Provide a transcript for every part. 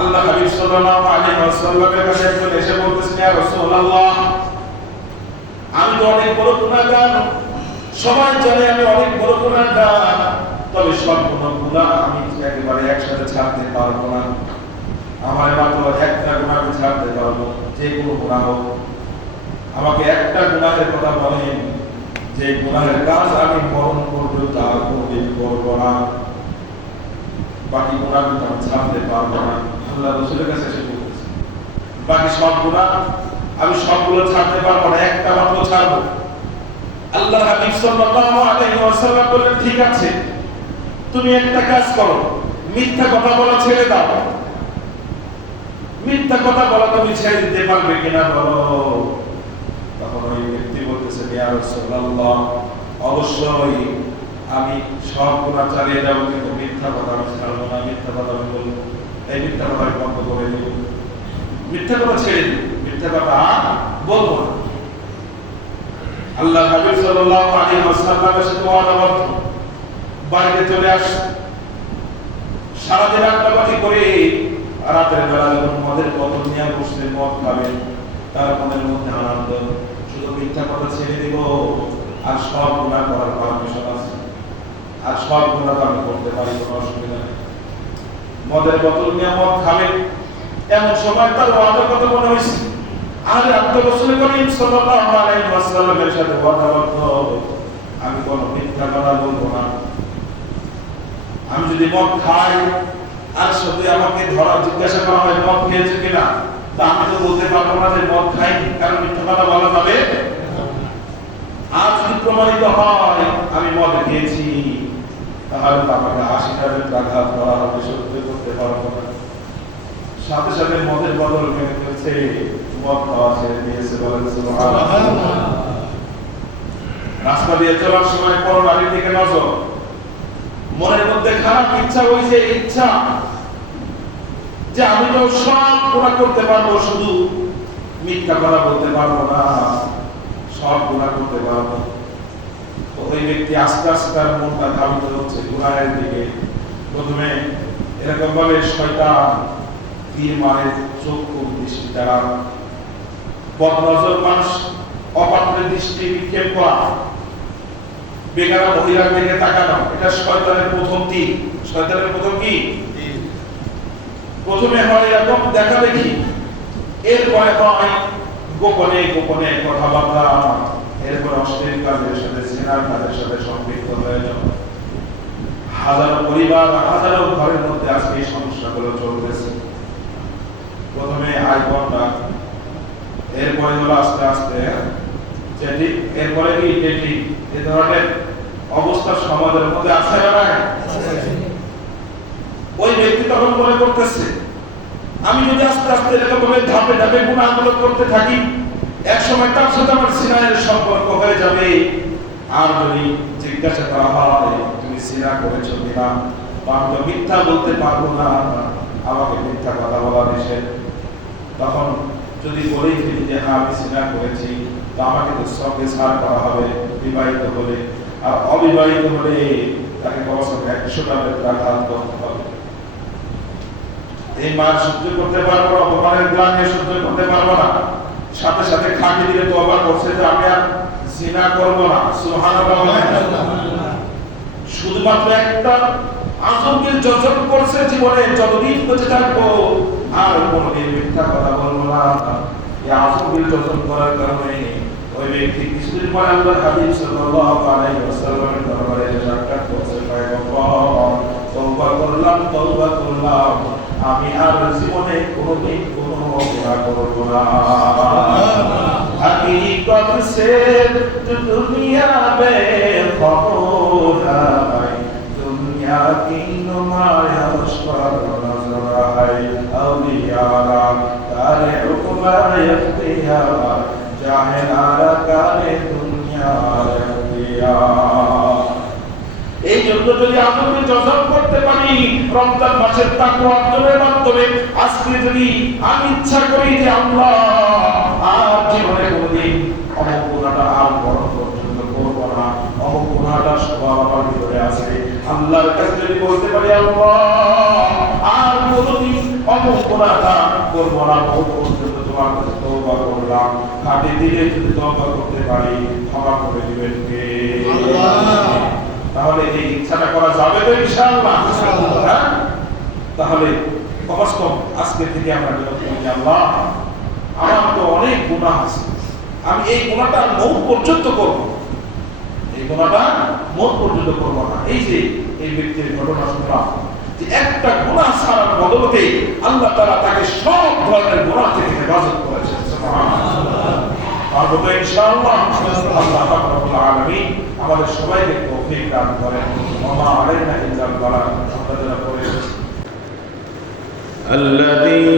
আল্লাহ হাবিব সাল্লাল্লাহু আলাইহি ওয়াসাল্লামের কাছে একজন এসে বলতেছেন, ইয়া রাসূলুল্লাহ, আমি তো অনেক বড় গুনাহগার, সবাই জানে আমি অনেক বড় গুনাহগার, তবে সব গুনাহগুলো আমি একেবারে একসাথে ছাড়তে পারবো না। আমার মাত্র একটা গুনাহ আমি ছাড়তে পারবো, যে কোনো গুনাহ হোক। আমাকে একটা গুনাহের কথা বলেন, যে গুনাহের কাজ আমি মরণ পর্যন্ত আর কোনোদিন করবো না, বাকি গুনাহগুলো আমি ছাড়তে পারবো না। আল্লাহ রাসূলের কাছে এসে বলতেছে, বাকি সব গুনাহ আমি সবগুলো ছাড়তে পারবো না, একটা মাত্র ছাড়বো। আল্লাহর হাবিব সাল্লাল্লাহু আলাইহি ওয়াসাল্লাম বললেন, ঠিক আছে, তুমি একটা কাজ করো, মিথ্যা কথা বলা ছেড়ে দাও। মিথ্যা কথা বলা তুমি ছেড়ে দিতে পারবে কিনা বলো। তখন ওই ব্যক্তি বলতেছে, ইয়া রাসূলুল্লাহ, অবশ্যই আমি সব গুনাহ চালিয়ে যাব, কিন্তু মিথ্যা কথা আমি ছাড়বো না। মিথ্যা কথা আমি বলবো, এই মিথ্যা কথা আমি বন্ধ করে দেব, মিথ্যা কথা ছেড়ে দেব, মিথ্যা কথা বলবো না। আল্লাহ হাবিব সাল্লাল্লাহু আলাইহি ওয়াসাল্লামের সাথে ওয়াদাবদ্ধ বাড়িতে চলে আসে। সারাদিন আড্ডাবাজি করে রাতের বেলা যখন মদের বোতল নিয়ে বসে মদ খাবে, তার মনের মধ্যে আনন্দ, শুধু মিথ্যা কথা ছেড়ে দিব, আর সব গুনাহ করার পারমিশন আছে, আর সব গুনাহ আমি করতে পারি, কোনো অসুবিধা নেই। মদের বোতল নিয়ে মদ খাবে, এমন সময় তার ওয়াদার কথা মনে হয়েছে, আর আল্লাহ রাসূল করিম সাল্লাল্লাহু আলাইহি ওয়াসাল্লামের সাথে ওয়াদাবদ্ধ, আমি কোনো মিথ্যা কথা বলবো না। আমি যদি মদ খাই আর যদি আমাকে ধরা জিজ্ঞাসা করা হয় মদ খেয়েছে কিনা, তা আমি তো বলতে পারবো না যে মদ খাইনি, কারণ মিথ্যা কথা বলা যাবে। আর যদি প্রমাণিত হয় আমি মদ খেয়েছি, তাহলে তো আমাকে ৮০টা আঘাত করা হবে, সহ্য করতে পারবো না। সাথে সাথে মদের বদল ভেঙে ফেলছে, মদ খাওয়া ছেড়ে দিয়েছে, বলেন সুবহানাল্লাহ। রাস্তা দিয়ে চলার সময় পর নারীর দিকে নজর, মনের মধ্যে খারাপ ইচ্ছা, ওই যে ইচ্ছা যে আমি তো সব গুনাহ করতে পারবো, শুধু মিথ্যা কথা বলতে পারবো না, সব গুনাহ করতে পারবো। তো ওই ব্যক্তি আস্তে আস্তে তার মনটা ধাবিত হচ্ছে গুনাহের দিকে। প্রথমে এরকম ভাবে শয়তান তীর মারে চক্ষু দৃষ্টি দ্বারা, বদনজর মানুষ অপাত্রের দৃষ্টি নিক্ষেপ করা, বেগানা মহিলার দিকে তাকানো, এটা শয়তানের প্রথম তীর। শয়তানের প্রথম কি? প্রথমে হয় এরকম দেখা দেখি, এরপরে হয় গোপনে গোপনে কথাবার্তা, এরপর অশ্লীল কাজের সাথে, জিনার কাজের সাথে সম্পৃক্ত হয়ে যাওয়া। হাজারো পরিবার, হাজারো ঘরের মধ্যে আজকে এই সমস্যাগুলো চলতেছে। প্রথমে আইফোনটা, এরপরে হলো আস্তে আস্তে চ্যাটিং, এরপরে কি ডেটিং। এই ধরনের অবস্থা সমাজের মধ্যে আছে না নাই? ওই ব্যক্তি তখন মনে করতেছে, আমি যদি আস্তে আস্তে এরকম ভাবে ধাপে ধাপে গুনাহগুলো করতে থাকি, এক সময় তার সাথে আমার সিনায়ের সম্পর্ক হয়ে যাবে। আর যদি জিজ্ঞাসা করা হয় তুমি সিনা করেছো কিনা, আমি তো মিথ্যা বলতে পারবো না, আমাকে মিথ্যা কথা বলা নিষেধ। তখন যদি বলেই ফেলি যে হ্যাঁ আমি সিনা করেছি, তো আমাকে তো সবকে ছাড় করা হবে বিবাহিত হলে, আর অবিবাহিত হলে তাকে কমসে কম 100টা আঘাত করতে হবে। এই মার সহ্য করতে পারবো না, অপমানের গ্লানি সহ্য করতে পারবো না, সাথে সাথে খাটি দিলে তো আবার করছে যে আমি আর জিনা করবো না। সুবহানাল্লাহ। শুধুমাত্র একটা আজমকে যজন করছে জীবনে, যতদিন বেঁচে থাকবো আর কোনোদিন মিথ্যা কথা বলবো না। এই আজমকে যজন করার কারণে ওই ব্যক্তি কিছুদিন পরে আল্লাহর হাবিব সাল্লাল্লাহু আলাইহি ওয়াসাল্লামের দরবারে সাক্ষাৎ করছে, তওবা করলাম, তওবা করলাম, আমি আর জীবনে কোনোদিন কোনো গুনাহ করব না। हकीकत से जो दुनिया बेखबर है, दुनिया की नुमाइश पर नजर है, औलियारा करे हुक्म इख्तियार, जाहिलारा करे दुनिया इख्तियार। এই জন্য যদি আমাকে যজন করতে পারি রমজান মাসের তাকওয়া অর্জনের মাধ্যমে, আজকে যদি আমি ইচ্ছা করি যে আল্লাহ আর জীবনে কোনোদিন অমুক গুনাহটা আর বড় পর্যন্ত করব না, অমুক গুনাহটা স্বভাব আমার ভিতরে আছে, আল্লাহর কাছে যদি বলতে পারি আল্লাহ আর কোনোদিন অমুক গুনাহটা করব না, বহু পর্যন্ত তোমার কাছে তওবা করলাম, খাঁটি দিলে যদি তওবা করতে পারি ক্ষমা করে দিবেন কে? আল্লাহ। তাহলে এই ইচ্ছাটা করা যাবে তো ইনশাআল্লাহ? হ্যাঁ, তাহলে কমস কম আজকে থেকে আমরা নিয়ত করি, আল্লাহ আমার তো অনেক গুনাহ আছে, আমি এই গুনাহটা মৌত পর্যন্ত করব, এই গুনাহটা মৌত পর্যন্ত করব না। এই যে এই ব্যক্তির ঘটনা শুনলাম যে একটা গুনাহ ছাড়ার বদলতে আল্লাহ তাআলা তাকে সব ধরনের গুনাহ থেকে হেফাজত করেছেন। সুবহানাল্লাহ। পারবো তো ইনশাআল্লাহ? আল্লাহ পাক রব্বুল আলামিন আমাদের সবাইকে তৌফিক দান করেন। ওয়া মা আলাইনা ইল্লাল বালাগ। আপনারা পড়ে الذي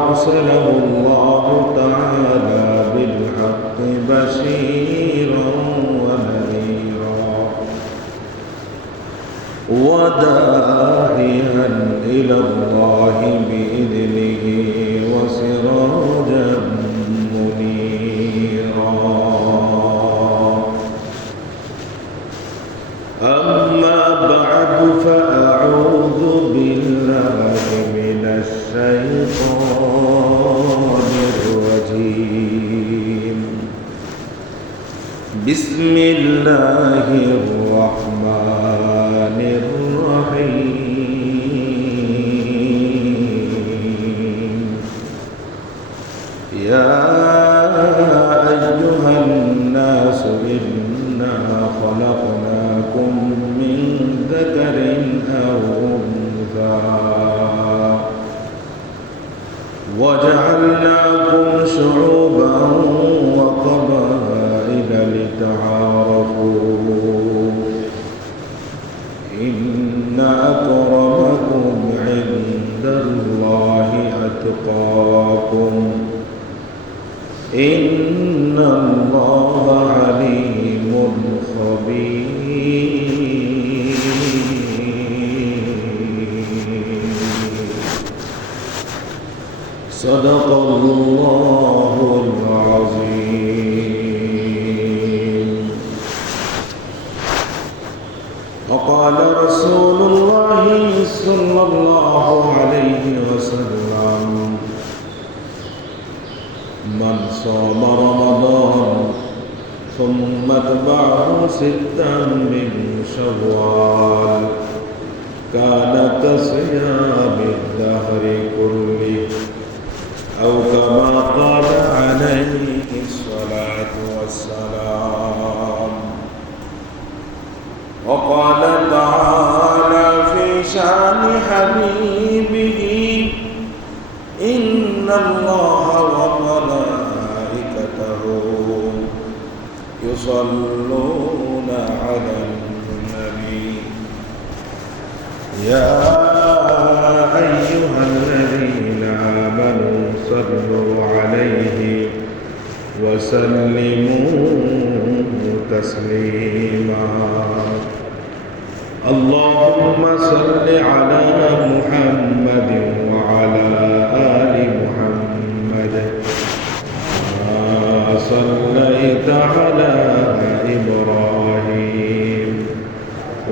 أرسله الله تعالى بالحق بشيرا ونذيرا وداعيا إلى الله بإذنه وسراجا منيرا. أما بعد فأعوذ بالله من الشيطان الرجيم. بسم الله الرحمن الرحيم. يا أيها الناس إنا خلقناكم من ذكر أو أنثى وجعلناكم شعوبا وقبائل لتعارفوا إن أكرمكم عند الله أتقاكم إن الله عليم خبير. صدق الله العظيم. وقال رسول الله صلى الله عليه وسلم من صام رمضان ثم اتبعه ستا من شوال كان كصيام الدهر كله أو كما قال عليه الصلاة والسلام. وقال تعالى في شأن حبيبه إن الله وملائكته يصلون على النبي يا أيها الذين آمنوا صلوا عليه وسلموا تسليما. اللهم صل على محمد وعلى آل محمد كما صليت على إبراهيم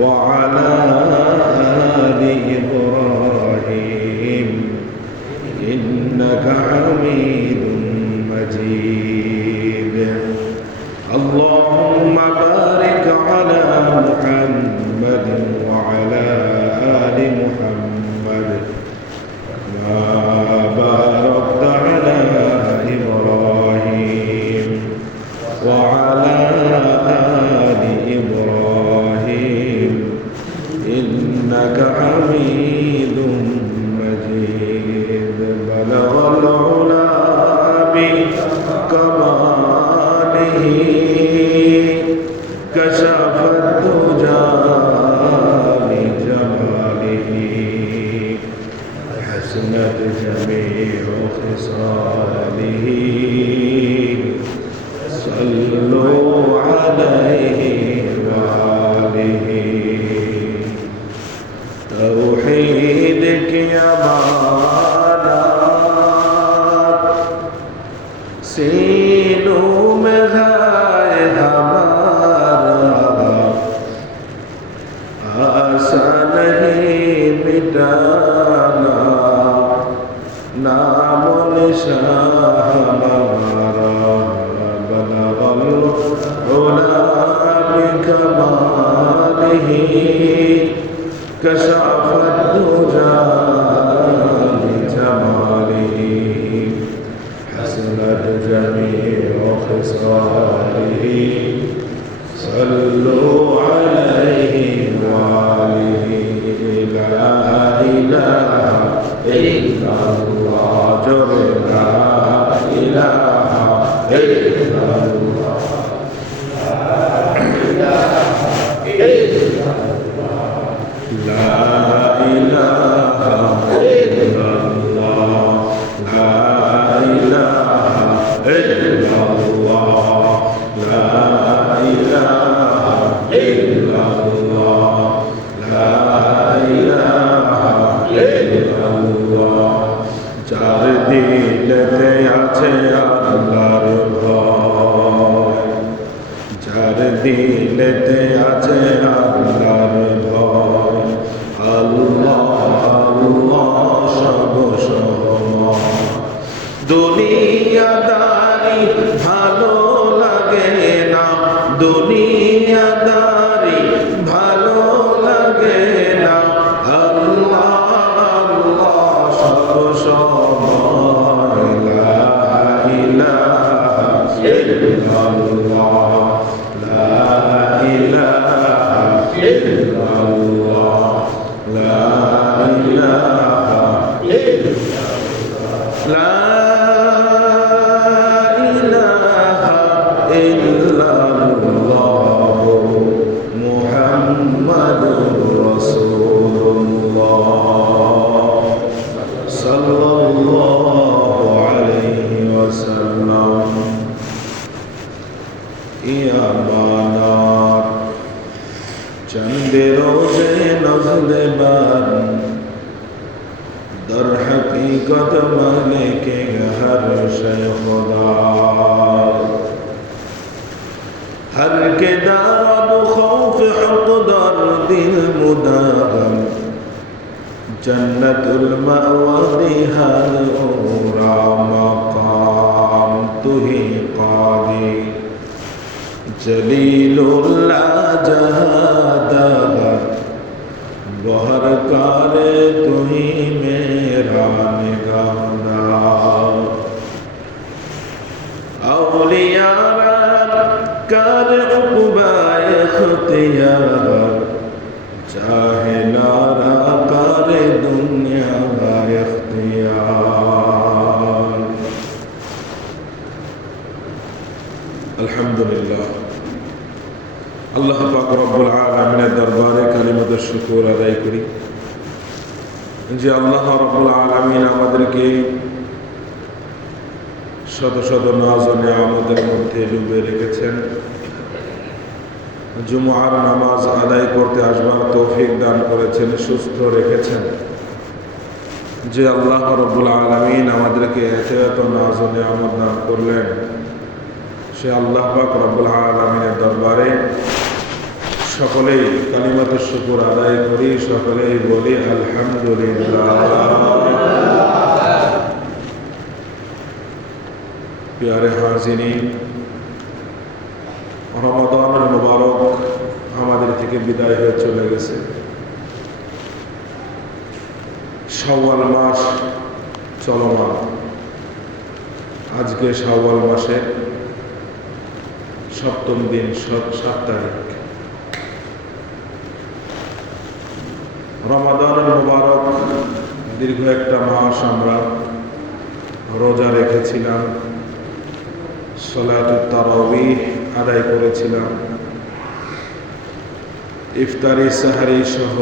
وعلى آل إبراهيم إنك حميد مجيد. اللهم بارك على محمد وعلى آل محمد كما باركت على إبراهيم وعلى آل إبراهيم إنك حميد مجيد. بلغ العلا بكماله كشف الدجى بجماله حسنت جميع خصاله صلوا عليه وآله. توحيدك يا بانات सीनों में है हमारा आशा नहीं मिटाना. شاء بلغ العلا بكماله كشف الدجى بجماله حسنت جميع خصاله صلوا عليه وآله لا إله إلا الله جل لا إله إلا الله لا إله إلا الله لا إله إلا الله لا إله إلا الله لا إله إلا الله যার দিলেতে আছে আল্লাহর ভয় যার দিলেতে আছে আল্লাহর ভয় আল্লাহ আল্লাহ সব সময় দুনিয়াদারি ভালো লাগে না দুনিয়াদারি ভালো লাগে না আল্লাহ আল্লাহ সব সময় লা ইলাহা ইল্লাল্লাহ লা ইলাহা ইল্লাল্লাহ লা ইলাহা ইল্লাল্লাহ লা ইলাহা ইল্লাল্লাহ মুহাম্মাদুর রাসূলুল্লাহ সাল্লাল্লাহু আলাইহি ওয়াসাল্লাম ইয়া মানাত চন্দে রোজে নজলে বান در حقیقت مالک ہر شے خدا ہر کے دارد خوف حق در دل مداغم جنت المأوی ہر اورا مقام تو ہی قاضی جلیل اللہ جہادگر بہر کارے تو ہی میرا نگہدار اولیاء کار عقبہ اختیار جاہلارا کار دنیا اختیار الحمدللہ আল্লাহ পাক রব্বুল আলামিনের দরবারে কালিমাতুশ শুকর আদায় করি যে আল্লাহ রব্বুল আলামিন আমাদেরকে শত শত নাজ ও নিয়ামতের মধ্যে ডুবে রেখেছেন জুমআর নামাজ আদায় করতে আসবার তৌফিক দান করেছেন সুস্থ রেখেছেন যে আল্লাহ রব্বুল আলামিন আমাদেরকে এত নাজ ও নিয়ামত দান করলেন সে আল্লাহ পাক রব্বুল আলামিনের দরবারে সকলেই কালিমাতুশ শুকর আদায় করি সকলেই বলি আলহামদুলিল্লাহ প্যারে হাজিরিন রমাদানুল মুবারক আমাদের থেকে বিদায় হয়ে চলে গেছে শাওয়াল মাস চলমান আজকে শাওয়াল মাসের সপ্তম দিন 7 তারিখ রমাদানুল মুবারক দীর্ঘ একটা মাস আমরা রোজা রেখেছিলাম সালাতুত তারাবিহ আদায় করেছিলাম ইফতারি সাহারি সহ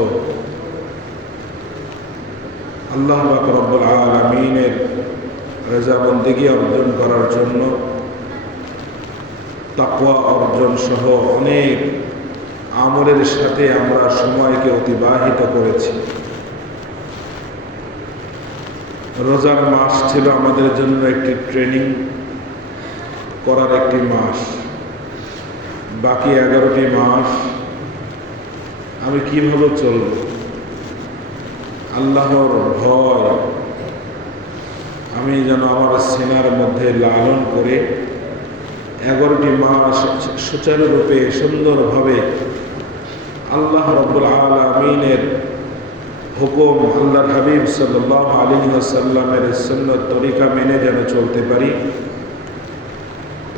আল্লাহ পাক রব্বুল আলামিনের রেজাবন্দিগি অর্জন করার জন্য তাকওয়া অর্জন সহ অনেক আমলের সাথে আমরা সময়কে অতিবাহিত করেছি রোজার মাস ছিল আমাদের জন্য একটি ট্রেনিং করার একটি মাস বাকি 11টি মাস আমি কিভাবে চলব আল্লাহর ভয় আমি যেন আমার সিনার মধ্যে লালন করে 11টি মাস সুচারুরূপে সুন্দরভাবে আল্লাহ রাব্বুল আলামিনের হুকুম, আল্লাহর হাবিব সাল্লাল্লাহু আলাইহি ওয়াসাল্লামের সুন্নাত তরিকা মেনে যেন চলতে পারি।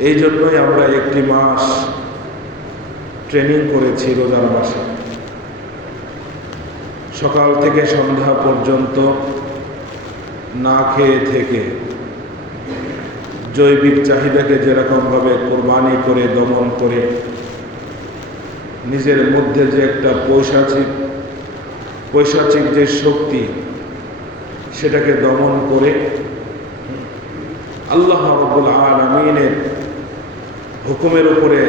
এই জন্যই আমরা 1টি মাস ট্রেনিং করেছি রোজার মাসে। সকাল থেকে সন্ধ্যা পর্যন্ত না খেয়ে থেকে জৈবিক চাহিদাকে যেরকমভাবে কোরবানি করে দমন করে নিজের মধ্যে যে একটা পৈশাচিক যে শক্তি সেটাকে দমন করে আল্লাহ রাব্বুল আলামিনের হুকুমের উপরে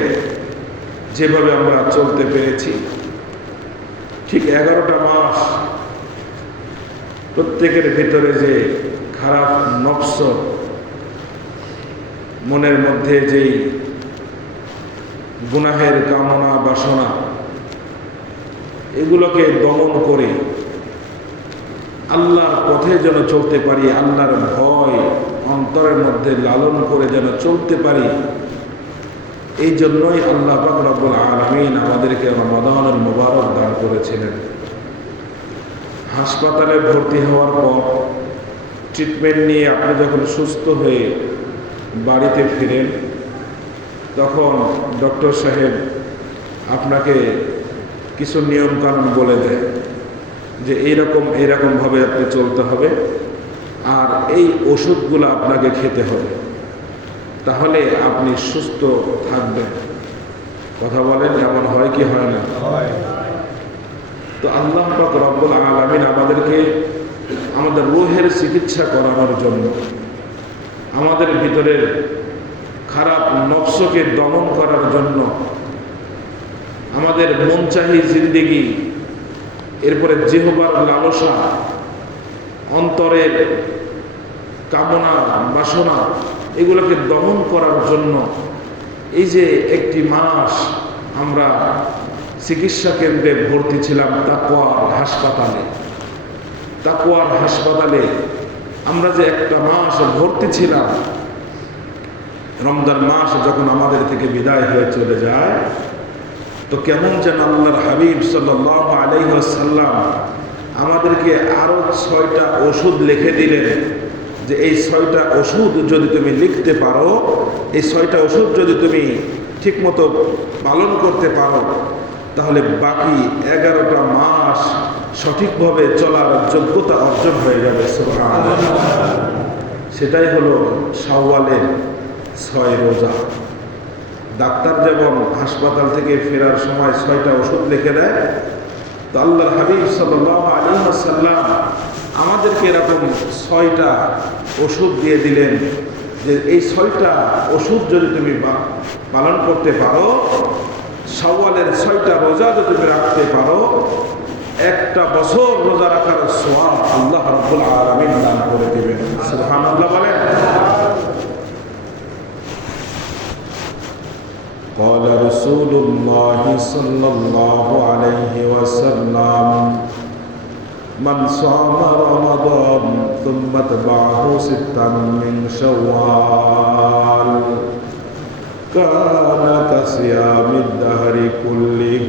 যেভাবে আমরা চলতে পেরেছি, ঠিক 11টা মাস প্রত্যেকের ভিতরে যে খারাপ নফস, মনের মধ্যে যেই গুনাহের কামনা বাসনা, এগুলোকে দমন করে আল্লাহর পথে যেন চলতে পারি, আল্লাহর ভয় অন্তরের মধ্যে লালন করে যেন চলতে পারি। এই জন্যই আল্লাহ পাক রব্বুল আলামিন আমাদেরকে রমাদানুল মুবারক দান করেছিলেন। হাসপাতালে ভর্তি হওয়ার পর ট্রিটমেন্ট নিয়ে আপনি যখন সুস্থ হয়ে বাড়িতে ফিরেন, তখন ডক্টর সাহেব আপনাকে কিছু নিয়মকানুন বলে দেয় যে এইরকমভাবে আপনি চলতে হবে, আর এই ওষুধগুলো আপনাকে খেতে হবে, তাহলে আপনি সুস্থ থাকবেন। কথা বলেন, এমন হয় কি হয় না? তো আল্লাহ পাক রব্বুল আলামিন আমাদেরকে আমাদের রূহের চিকিৎসা করানোর জন্য, আমাদের ভিতরের খারাপ নফসকে দমন করার জন্য, আমাদের মনচাহি জিন্দেগি, এরপরে জিহ্বার লালসা, অন্তরের কামনা বাসনা, এগুলোকে দমন করার জন্য এই যে 1টি মাস আমরা চিকিৎসা কেন্দ্রে ভর্তি ছিলাম, তাকওয়ার হাসপাতালে আমরা যে 1টা মাস ভর্তি ছিলাম, রমজান মাস যখন আমাদের থেকে বিদায় হয়ে চলে যায়, তো কেমন যেন আল্লাহর হাবিব সাল্লাল্লাহু আলাইহি ওয়াসাল্লাম আমাদেরকে আরো 6টা ওষুধ লিখে দিলেন, যে এই 6টা ওষুধ যদি তুমি লিখতে পারো, এই 6টা ওষুধ যদি তুমি ঠিকমতো পালন করতে পারো, তাহলে বাকি 11টা মাস সঠিকভাবে চলার যোগ্যতা অর্জন হয়ে যাবে। সুবহানাল্লাহ। সেটাই হলো শাওয়ালের 6 রোজা। ডাক্তার যেমন হাসপাতাল থেকে ফেরার সময় 6টা ওষুধ লিখে দেয়, তো আল্লাহর হাবিব সাল্লাল্লাহু আলাইহি ওয়াসাল্লাম আমাদেরকে এরকম 6টা ওষুধ দিয়ে দিলেন, যে এই 6টা ওষুধ যদি তুমি পালন করতে পারো, শাওয়ালের 6টা রোজা যদি তুমি রাখতে পারো, 1টা বছর রোজা রাখার সওয়াব আল্লাহ রাব্বুল আলামিন দান করে দিবেন। সুবহানাল্লাহ বলেন। قال رسول الله صلى الله عليه وسلم من صام رمضان ثم تبعه 6 من شوال كان كصيام الدهر كله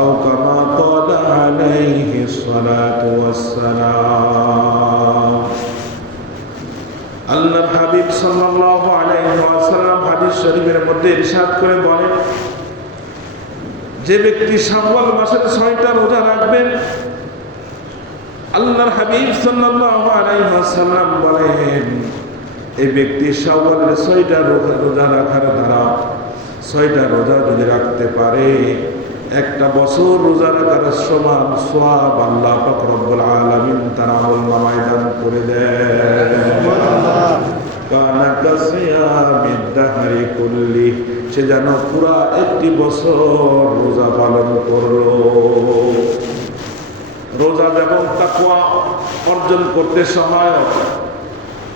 أو كما قال عليه الصلاة والسلام। আল্লাহর হাবিব সাল্লাল্লাহু আলাইহি ওয়াসাল্লাম হাদিস শরীফের মধ্যে ইরশাদ করে বলেন, যে ব্যক্তি শাওয়াল মাসের 6টা রোজা রাখবেন, আল্লাহর হাবিব সাল্লাল্লাহু আলাইহি ওয়াসাল্লাম বলেন, এই ব্যক্তি শাওয়ালের 6টা রোজা রাখার দ্বারা, 6টা রোজা যদি রাখতে পারে, 1টা বছর রোজা রাখার সমান সওয়াব আল্লাহ পাক রব্বুল আলামিন তার আমলনামায় দান করে দেন। কানা কাসিয়ামিদ দাহরি কুল্লি, সে যেন পুরা 1টি বছর রোজা পালন করলো। রোজা যেমন তাকওয়া অর্জন করতে সহায়ক,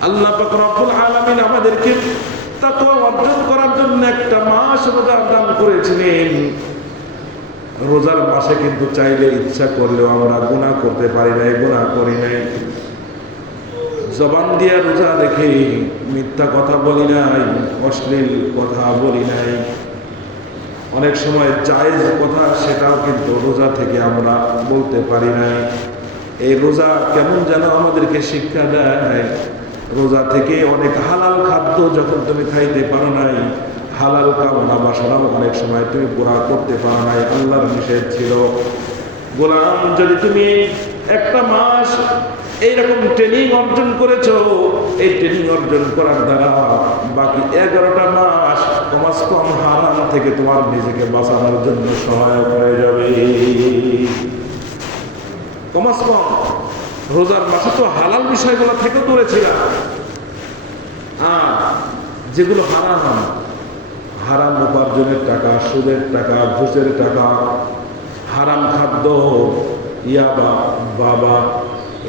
আল্লাহ পাক রব্বুল আলামিন আমাদেরকে তাকওয়া অর্জন করার জন্য 1টা মাস রোজা দান করেছিলেন। রোজার মাসে কিন্তু চাইলে ইচ্ছা করলেও আমরা গুনাহ করতে পারি নাই, গুনাহ করি নাই। জবান দিয়ে রোজা রেখে মিথ্যা কথা বলি নাই, অশ্লীল কথা বলি নাই। অনেক সময় জায়েজ কথা সেটাও কিন্তু রোজা থেকে আমরা বলতে পারি নাই। এই রোজা কেমন যেন আমাদেরকে শিক্ষা দেয়, রোজা থেকে অনেক হালাল খাদ্য যখন তুমি খাইতে পারো নাই, হালাল কামনা বাসনাও অনেক সময় তুমি পুরা করতে পারো নাই, আল্লাহর নিষেধ ছিল। গোলাম, যদি তুমি একটা মাস এইরকম ট্রেনিং অর্জন করেছো, এই ট্রেনিং অর্জন করার দ্বারা বাকি 11টা মাস কমাস কম হারাম থেকে তোমার নিজেকে বাঁচানোর জন্য সহায়ক হয়ে যাবে। কমাস কম রোজার মাসে তো হালাল বিষয়গুলো থেকে করেছিলাম, আর যেগুলো হারাম, হারাম উপার্জনের টাকা, সুদের টাকা, ঘুষের টাকা, হারাম খাদ্য, ইয়াবা, বাবা,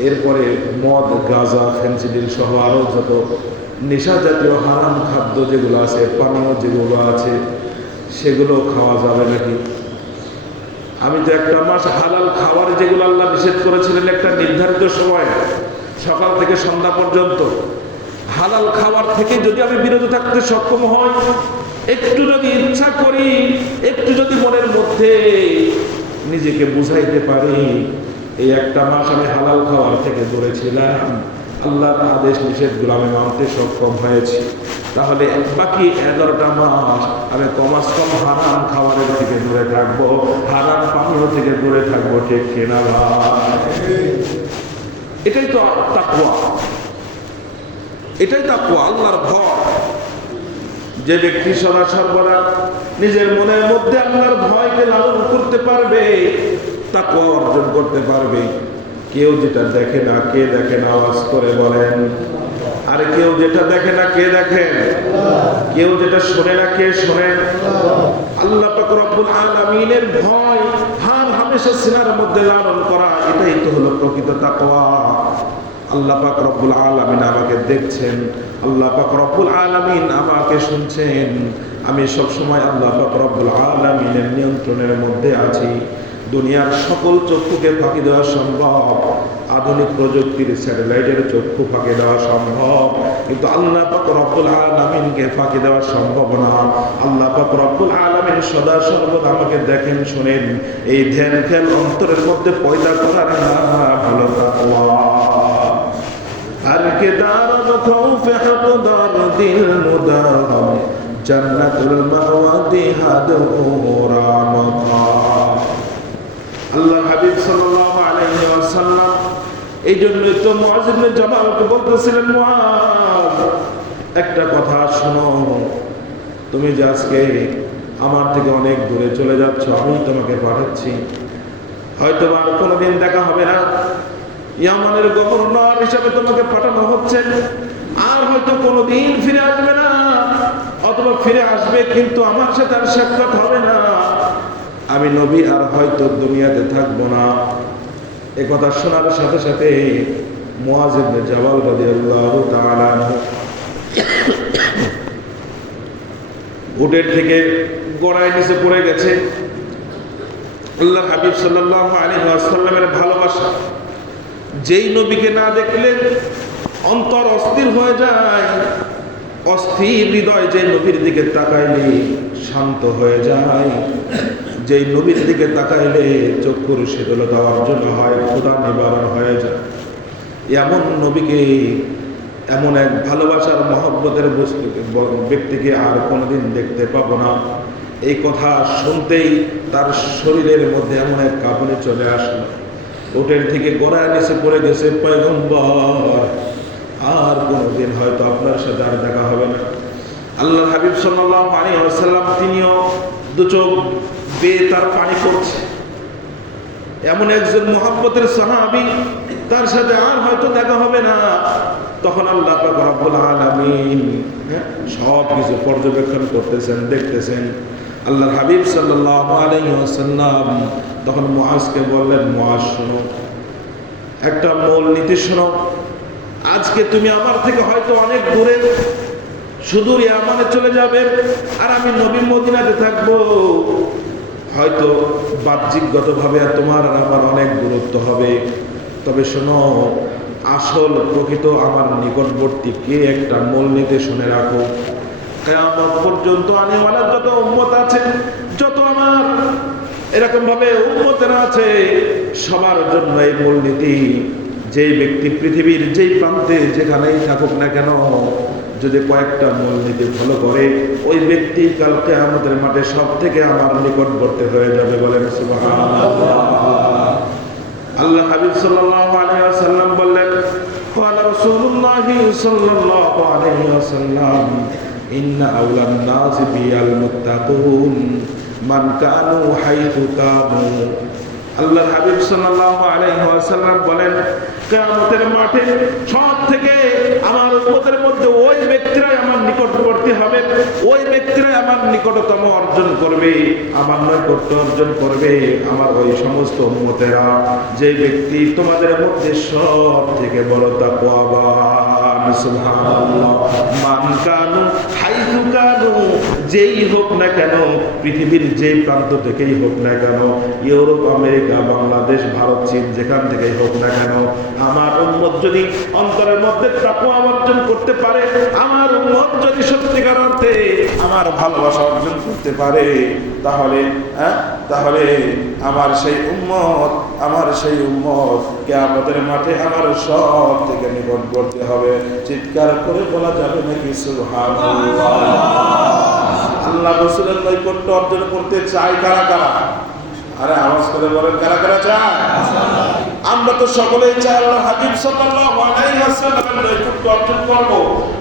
এরপরে মদ, গাঁজা, ফেন্সিডিল সহ আরও যত নেশা জাতীয় হারাম খাদ্য যেগুলো আছে, পানীয় যেগুলো আছে, সেগুলো খাওয়া যাবে নাকি? আমি তো একটা মাস হালাল খাবার যেগুলো আল্লাহ নিষেধ করেছিলেন একটা নির্ধারিত সময় সকাল থেকে সন্ধ্যা পর্যন্ত, হালাল খাবার থেকে যদি আমি বিরত থাকতে সক্ষম হই, একটু যদি ইচ্ছা করি, একটু যদি মনের মধ্যে নিজেকে বুঝাইতে পারি এই একটা মাস আমি হালাল খাবার থেকে দূরে ছিলাম, আল্লাহর আদেশ নিষেধগুলো আমি মানতে সক্ষম হয়েছি, তাহলে বাকি 11টা মাস আমি কমাস কম হারাম খাবারের থেকে দূরে থাকবো, হারাম পানীয় থেকে দূরে থাকবো। ঠিক কিনা ভাই? এটাই তো তাকওয়া, এটাই তাকওয়া, আল্লাহর ভয়। যে ব্যক্তি সর্বদা নিজের মনের মধ্যে আল্লাহর ভয়কে লালন করতে পারবে, তাকওয়া অর্জন করতে পারবে। কেউ যেটা দেখে না, কে দেখেন? আওয়াজ করে বলেন। আর কেউ যেটা দেখে না, কে দেখেন? কেউ যেটা শোনে না, কে শোনেন? আল্লাহ পাক রব্বুল আলামিনের ভয় হার হামেশা সিনার মধ্যে লালন করা, এটাই তো হলো প্রকৃত তাকওয়া। আল্লাহ পাক রব্বুল আলামিন আমাকে দেখছেন, আল্লাহ পাক রব্বুল আলামিন আমাকে শুনছেন। আমি সবসময় আল্লাহ পাক রব্বুল আলামিনের নিয়ন্ত্রণের মধ্যে আছি। দুনিয়ার সকল চক্ষুকে ফাঁকি দেওয়া সম্ভব, আধুনিক প্রযুক্তির স্যাটেলাইটের চক্ষু ফাঁকি দেওয়া সম্ভব, কিন্তু আল্লাহ পাক রব্বুল আলামিনকে ফাঁকি দেওয়া সম্ভব না। আল্লাহ পাক রব্বুল আলামিন সদা সর্বদা আমাকে দেখেন, শোনেন। এই ধ্যান খেয়াল অন্তরের মধ্যে পয়দা করার নাম হলো তাকওয়া। আর কে দারুল খাউফ হকদার দিল মুদারম, জান্নাতুল মাওয়াদি হাদুরা মাকাম। আল্লাহ হাবিব সাল্লাল্লাহু আলাইহি ওয়াসাল্লাম এই জন্যই তো মুআয ইবনে জাবালকে বলতেছিলেন, মুআয, একটা কথা শোনো, তুমি যে আজকে আমার থেকে অনেক দূরে চলে যাচ্ছ, আমি তোমাকে পাঠাচ্ছি, হয়তো আর কোনোদিন দেখা হবে না। ইয়ামানের গভর্নর হিসেবে তোমাকে পাঠানো হচ্ছে, আর হয়তো কোনোদিন ফিরে আসবে না, অথবা ফিরে আসবে কিন্তু আমার সাথে আর সাক্ষাৎ হবে না। আমি নবী আর হয়তো দুনিয়াতে থাকবো না। এ কথা শোনার সাথে সাথে মুআয ইবনে জাবাল রাদিয়াল্লাহু তাআলা আনহু উটের থেকে গোড়ায় নিচে পড়ে গেছে। আল্লাহ হাবিব সাল্লাল্লাহু আলাইহি ওয়াসাল্লামের ভালোবাসা, যেই নবীকে না দেখলে অন্তর অস্থির হয়ে যায়, অস্থির হৃদয় যে নবীর দিকে তাকাইলে শান্ত হয়ে যায়, যেই নবীর দিকে তাকাইলে চক্ষুর শীতলতা অর্জন হয়, ক্ষুধা নিবারণ হয়ে যায়, এমন নবীকে, এমন এক ভালোবাসার মহব্বতের ব্যক্তিকে আর কোনোদিন দেখতে পাবো না। এই কথা শুনতেই তার শরীরের মধ্যে এমন এক কাঁপুনি চলে আসলো। উটের থেকে গোড়ায় নিচে পড়ে গেছে, পয়গম্বর, আর কোনোদিন হয়তো আপনার সাথে আর দেখা হবে না। আল্লাহ হাবিব সাল্লাল্লাহু আলাইহি ওয়াসাল্লাম তিনিও দু চোখ বেয়ে তার পানি পড়ছে। এমন একজন মুহাব্বতের সাহাবী, তার সাথে আর হয়তো দেখা হবে না। তখন আল্লাহ পাক রব্বুল আলামিন সব কিছু পর্যবেক্ষণ করতেছেন, দেখতেছেন। আল্লাহর হাবিব সাল্লাল্লাহু আলাইহি ওয়াসাল্লাম তখন মুআজকে বললেন, মুআজ শোনো, একটা মূল নীতি শোনো। আজকে তুমি আমার থেকে হয়তো অনেক দূরে, সুদূর ইয়ামানে চলে যাবে, আর আমি নবী মদিনাতে থাকবো। হয়তো বাহ্যিকগতভাবে তোমার আর আমার অনেক দূরত্ব হবে, তবে শোনো, আসল প্রকৃত আমার নিকটবর্তী কে একটা মূলনীতি শুনে রাখো, কিয়ামত পর্যন্ত আনেওয়ালা যত উম্মত আছে, যত আমার এরকম ভাবে উম্মতেরা আছে, সবার জন্য এই মূলনীতি, যে ব্যক্তি পৃথিবীর যেই প্রান্তে যেখানেই থাকুক না কেন, যদি কয়েকটা মূলনীতি ফলো করে, ওই ব্যক্তি কাল কিয়ামতের মাঠে সব থেকে আমার নিকটবর্তী হয়ে যাবে। বলেন সুবহানাল্লাহ। আল্লাহ হাবিব সাল্লাল্লাহু আলাইহি ওয়াসাল্লাম বললেন, ক্বালা রাসূলুল্লাহি সাল্লাল্লাহু আলাইহি ওয়াসাল্লাম, ইন্না আওলান নাসি বিল মুত্তাকুন মান কানু হাইতু কানু। আল্লাহ হাবিব সাল্লাল্লাহু আলাইহি ওয়াসাল্লাম বলেন, কিয়ামতের মাঠে সব থেকে আমার উম্মতের মধ্যে ওই ব্যক্তিরাই আমার নিকটবর্তী হবে, ওই ব্যক্তিরাই আমার নিকটতম অর্জন করবে, আমার নৈকট্য অর্জন করবে, আমার ওই সমস্ত উম্মতেরা, যে ব্যক্তি তোমাদের মধ্যে সব থেকে বড় তাকওয়াবান। সুবহানাল্লাহ। মান কানু হাইতু কানু, যেই হোক না কেন, পৃথিবীর যেই প্রান্ত থেকেই হোক না কেন, ইউরোপ, আমেরিকা, বাংলাদেশ, ভারত, চীন, যেখান থেকেই হোক না কেন, আমার উম্মত যদি অন্তরের মধ্যে তাকওয়া অর্জন করতে পারে, আমার উম্মত যদি সত্যিকার অর্থে আমার ভালোবাসা অর্জন করতে পারে, তাহলে তাহলে আমার সেই উম্মত কিয়ামতের মাঠে আমার সব থেকে নিকটবর্তী হবে। চিৎকার করে বলা যাবে নাকি সুবহানাল্লাহ? আল্লাহ রাসূলের নৈকট্য অর্জন করতে চাই কারা কারা? আরে আওয়াজ করে বলেন, কারা কারা চায়? আমরা তো সকলেই চাই আল্লাহ হাবিব সাল্লাল্লাহু আলাইহি ওয়াসাল্লামের নৈকট্য অর্জন করব,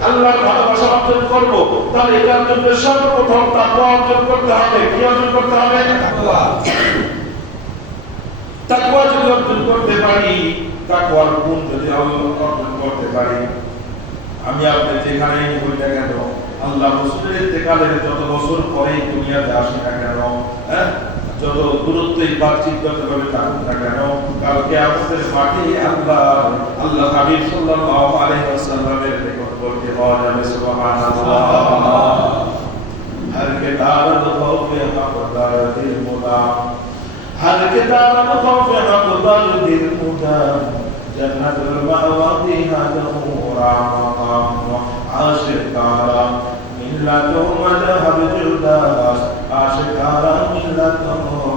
আল্লাহর ভালোবাসা অর্জন করব। তাহলে এটার জন্য সর্বপ্রথম তাকওয়া অর্জন করতে হবে। কি অর্জন করতে হবে? তাকওয়া যদি অর্জন করতে পারি, তাকওয়ার গুণ যদি অর্জন করতে পারি, আমি আপনি যেখানেই হই না কেন, আল্লাহ রাসূলের ইন্তেকালের যত বছর পরেই দুনিয়াতে আসি না কেন, যত দূরত্বেই বাতচিত করতে পারে থাকুক না কেন, কাল কিয়ামতের মাঠে আল্লাহ হাবিব সাল্লাল্লাহু আলাইহি ওয়াসাল্লামের নিকটবর্তী হওয়া যাবে। সুবহানাল্লাহ। হর কে দারদ খৌফে হকদার দিল মুদা, হর কে দারদ খৌফে হকদার দিল মুদা, জান্নাতুল মাওয়া ফিহা নূরা আশিকারা মিল্লাতু মাযহাব জুদাস, আশিকারা মিল্লাতু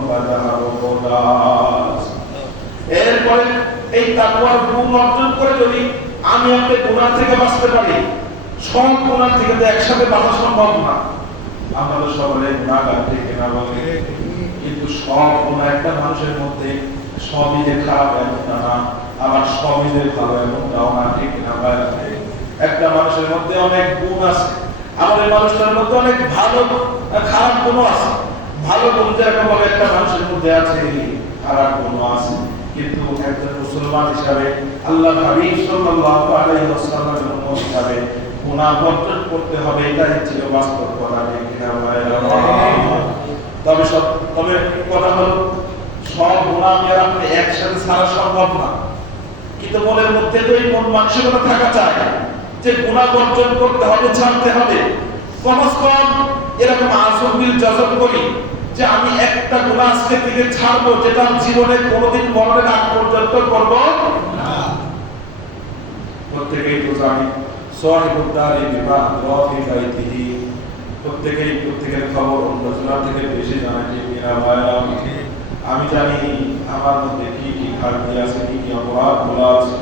মাযহাব খুদাস। এরপরে এই তাকওয়ার গুণ অর্জন করে যদি আমি আপনি গুনাহ থেকে বাঁচতে পারি, সব গুনাহ থেকে তো একসাথে বাঁচা সম্ভব না। আমরা তো সকলে গুনাহগার থেকে না বলি, কিন্তু সব গুনাহ একটা মানুষের মধ্যে সবই যে খারাপ এমনটা না, আবার সবই যে ভালো এমনটাও না, ঠিক না ভাই? একটা মানুষের মধ্যে অনেক গুণ আছে, আমাদের মানুষটার মধ্যে অনেক ভালো খারাপ গুণও আছে। ভালো গুণ যেরকম ভাবে একটা মানুষের মধ্যে আছে, খারাপ গুণও আছে। কিন্তু একজন মুসলমান হিসাবে, আল্লাহ হাবিব সাল্লাল্লাহু আলাইহি ওয়াসাল্লামের উম্মত হিসাবে গুনাহ বর্জন করতে হবে, এটাই ছিল বাস্তব কথা, ঠিক না ভাই? তবে কথা হলো, সব গুনাহ আমি আর আপনি একসাথে ছাড়া সম্ভব না, কিন্তু মনের মধ্যে তো এই মন মানসিকতা থাকা চাই যে গুনাহ বর্জন করতে হবে, ছাড়তে হবে। কমস কম এরকম আযম বিল জজম করি যে আমি একটা গুনাহ আজকে থেকে ছাড়বো, যেটা জীবনে কোনোদিন মরণের আগ পর্যন্ত করব না। প্রত্যেকেই তো জানি সাহিবুদ দারি বিমা রাফি বাইতিহি, প্রত্যেকের খবর অন্যজনের থেকে বেশি জানে, ঠিক কিনা ভাই? আমি জানি আমার মধ্যে কি কি ঘাটতি আছে, কি কি অপরাধ গুলো আছে।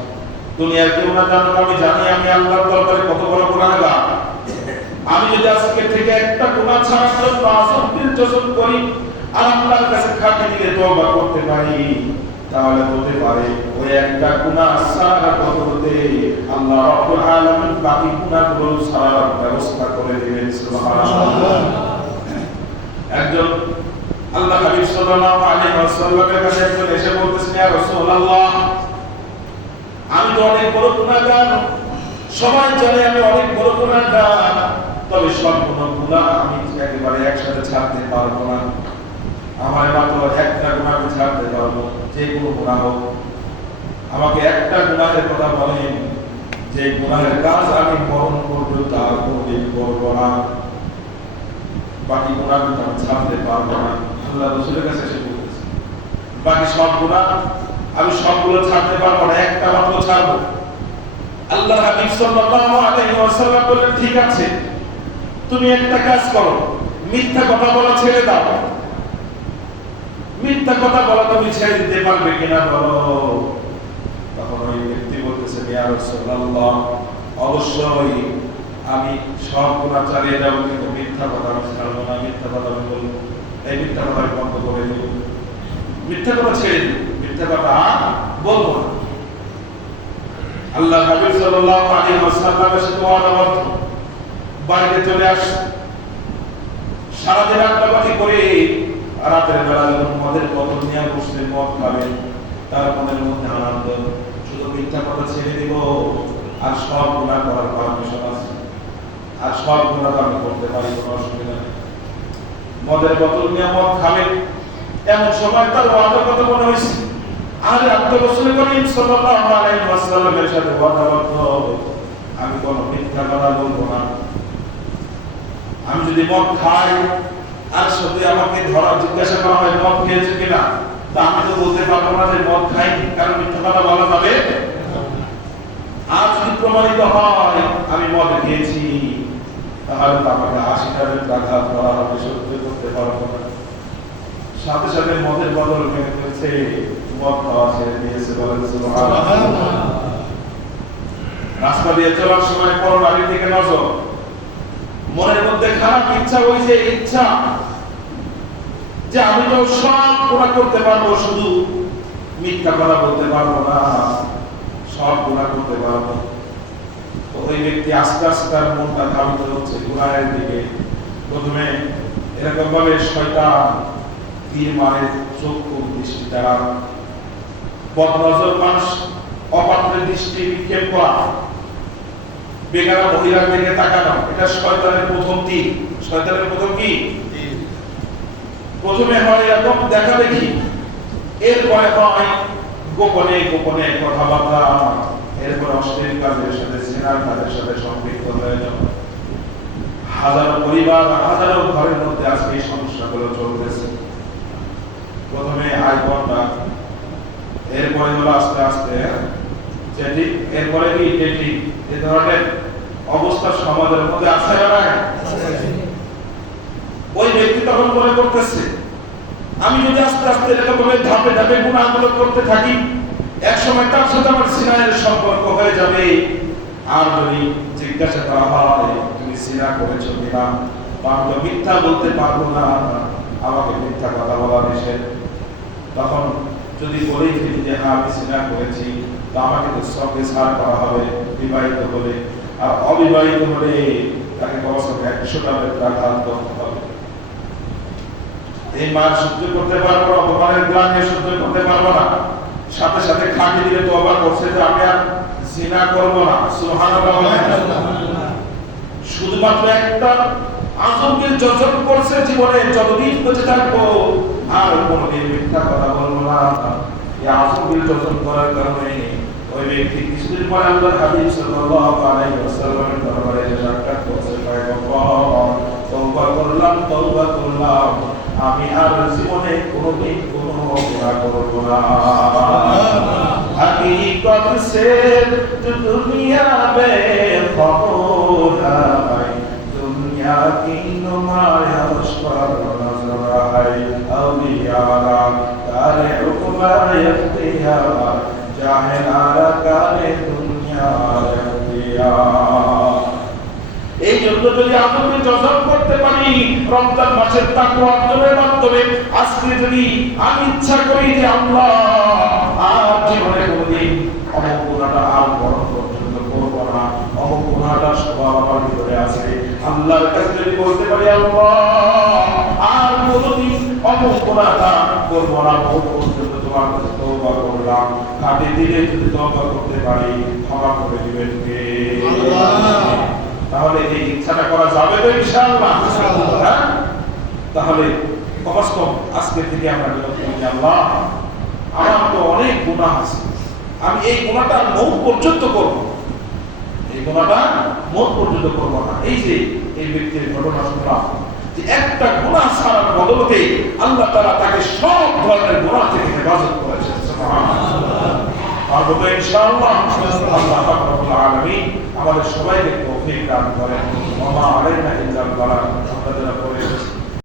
দুনিয়ার কেউ না জানুক, আমি জানি আমি আল্লাহর দরবারে কত বড় গুনাহগার। আমি যদি আজকে থেকে একটা গুনাহ ছাড়ার জন্য আযম বিল জজম করি আর আল্লাহর কাছে খাঁটি দিলে তওবা করতে পারি, তাহলে হতে পারে ওই একটা গুনাহ ছাড়ার বদলে আল্লাহ রাব্বুল আলামিন বাকি গুনাহগুলো ছাড়ার ব্যবস্থা করে দিবেন। সুবহানাল্লাহ। একজন আল্লাহ হাবিব সাল্লাল্লাহু আলাইহি ওয়াসাল্লামের কাছে একজন এসে বলতেছেন, ইয়া রাসূলুল্লাহ, আমি তো অনেক বড় গুনাহগার, সবাই জানে আমি অনেক বড় গুনাহগার, তবে সব গুনাহ আমি একেবারে একসাথে ছাড়তে পারবো না। আমার মাত্র একটা গুনাহ আমি ছাড়তে পারবো, যে কোনো গুনাহ হোক। আমাকে একটা গুনাহের কথা বলেন, যে গুনাহের কাজ আমি মরণ পর্যন্ত আর কোনোদিন করবো না, বাকি গুনাহগুলো আমি ছাড়তে পারবো না। আল্লাহ রাসূলের কাছে এসে বলতেছে, বাকি সব গুনাহ আমি সবগুলো ছাড়তে পারবো না, একটা মাত্র ছাড়বো। আল্লাহ হাবিব সাল্লাল্লাহু আলাইহি ওয়াসাল্লাম বললেন, ঠিক আছে, তুমি একটা কাজ করো, মিথ্যা কথা বলা ছেড়ে দাও। মিথ্যা কথা বলা তুমি ছেড়ে দিতে পারবে কিনা বলো। তখন ওই ব্যক্তি বলতেছে, ইয়া রাসূলুল্লাহ, অবশ্যই আমি সব গুনাহ চালিয়ে যাব, কিন্তু মিথ্যা কথা আমি ছাড়বো না। মিথ্যা কথা আমি বলবো, এই মিথ্যা কথা আমি বন্ধ করে দেব, মিথ্যা কথা ছেড়ে দেব, মিথ্যা কথা বলবো না। আল্লাহ হাবিব সাল্লাল্লাহু আলাইহি ওয়াসাল্লামের সাথে ওয়াদাবদ্ধ বাড়িতে চলে আসে। সারাদিন আড্ডাবাজি করে রাতের বেলা যখন মদের বোতল নিয়ে বসে মদ খাবে, তার মনের মধ্যে আনন্দ, শুধু মিথ্যা কথা ছেড়ে দিব, আর সব গুনাহ করার পারমিশন আছে, আর সব গুনাহ আমি করতে পারি, কোনো অসুবিধা নেই। মদের বোতল নিয়ে মদ খাবে, এমন সময় তার ওয়াদার কথা মনে হয়েছে, আর আল্লাহ রাসূল করিম সাল্লাল্লাহু আলাইহি ওয়াসাল্লামের সাথে ওয়াদাবদ্ধ, আমি কোনো মিথ্যা কথা বলবো না। আমি যদি মদ খাই আর যদি আমাকে ধরা জিজ্ঞাসা করা হয় মদ খেয়েছে কিনা, তা আমি তো বলতে পারবো না যে মদ খাইনি, কারণ মিথ্যা কথা বলা যাবে। আর যদি প্রমাণিত হয় আমি মদ খেয়েছি, তাহলে তো আমাকে ৮০টা আঘাত করা হবে, সহ্য করতে পারবো না। সাথে সাথে মদের বদল ভেঙে ফেলছে, মদ খাওয়া ছেড়ে দিয়েছে, বলেন সুবহানাল্লাহ। রাস্তা দিয়ে চলার সময় পর নারীর দিকে নজর, মনের মধ্যে খারাপ ইচ্ছা, ওই যে ইচ্ছা যে আমি তো সব গুনাহ করতে পারবো, শুধু মিথ্যা কথা বলতে পারবো না, সব গুনাহ করতে পারবো। ওই ব্যক্তি আস্তে আস্তে তার মনটা ধাবিত হচ্ছে গুনাহের দিকে। প্রথমে এরকম ভাবে শয়তান তীর মারে চক্ষু দৃষ্টি দ্বারা, বদনজর মানুষ অপাত্রের দৃষ্টি নিক্ষেপ করা, বেকার মহিলার দিকে তাকানো, এটা শয়তানের প্রথম তীর। শয়তানের প্রথম কি? প্রথমে হয় এরকম দেখা দেখি, এরপরে হয় গোপনে গোপনে কথাবার্তা, এরপরে অশ্লীল কাজের সাথে, জিনার কাজের সাথে সম্পৃক্ত হয়ে যাওয়া। হাজারো পরিবার, হাজারো ঘরের মধ্যে আজকে এই সমস্যাগুলো চলতেছে। প্রথমে আইফোনটা, এরপরে হলো আস্তে আস্তে চ্যাটিং, এরপরে কি ডেটিং। এই ধরনের অবস্থা সমাজের মধ্যে আছে না নাই? ওই ব্যক্তি তখন মনে করতেছে, আমি যদি আস্তে আস্তে এরকম ভাবে ধাপে ধাপে গুনাহগুলো করতে থাকি, এক সময় তার সাথে আমার সিনায়ের সম্পর্ক হয়ে যাবে। আর যদি জিজ্ঞাসা করা হয় তুমি সিনা করেছো কিনা, আমি তো মিথ্যা বলতে পারবো না, আমাকে মিথ্যা কথা বলা নিষেধ। তখন যদি বলেই ফেলি যে হ্যাঁ আমি সিনা করেছি, তো আমাকে তো সঙ্গে ছাড় করা হবে বিবাহিত হলে, আর অবিবাহিত হলে তাকে কমসে কম 100টা আঘাত করতে হবে। এই মার সহ্য করতে পারবো না, অপমানের গ্লানি সহ্য করতে পারবো না, সাথে সাথে খাটি দিলে তওবা করছে যে আমি আর জিনা করব না। সুবহানাল্লাহ। শুধুমাত্র একটা আজকে যজন করছে জীবনে, যতদিন বেঁচে থাকবো আর কোনোদিন মিথ্যা কথা বলবো না। এই আজকে যজন করার কারণে ওই ব্যক্তি কিছুদিন পরে আল্লাহর হাবিব সাল্লাল্লাহু আলাইহি ওয়াসাল্লামের দরবারে এসে সাক্ষাৎ করছে, তওবা করলাম, আমি আর জীবনে কোনোদিন কোনো গুনাহ করব না। हकीकत से जो दुनिया बेखबर है, दुनिया की नुमाइश पर नजर है, औलियारा करे हुक्म इख्तियार, जाहिलारा करे दुनिया इख्तियार। এই জন্য যদি আপনি যজন করতে পারি রমজান মাসের তাকওয়া অর্জনের মাধ্যমে, আজকে যদি আমি ইচ্ছা করি যে আল্লাহ আর জীবনে কোনদিন অমুক গুনাহটা আর বরণ পর্যন্ত করব না, অমুক গুনাহটা স্বভাব আমার ভিতরে আছে, আল্লাহর কাছে যদি বলতে পারি আল্লাহ আর কোনদিন অমুক গুনাহটা করব না, বহু পর্যন্ত তোমার কাছে তওবা করলাম, খাটি দিলে যদি তওবা করতে পারি ক্ষমা করে দিবেন কে? আল্লাহ। তাহলে এই ইচ্ছাটা করা যাবে তো ইনশাআল্লাহ? হ্যাঁ, তাহলে কষ্ট আজকে থেকে আমরা নিয়ত করি, আল্লাহ আমার তো অনেক গুনাহ আছে, আমি এই গুনাহটা মওত পর্যন্ত করব, এই গুনাহটা মওত পর্যন্ত করব না। এই যে এই ব্যক্তির ঘটনা শুনলাম যে একটা গুনাহ ছাড়ার বদলতে আল্লাহ তাআলা তাকে সব ধরনের গুনাহ থেকে হেফাজত করেছেন। সুবহানাল্লাহ। পারবো তো ইনশাআল্লাহ? আল্লাহ পাক রব্বুল আলামিন আমাদের সবাইকে তৌফিক দান করেন। ওয়া মা আলাইনা ইল্লাল বালাগ।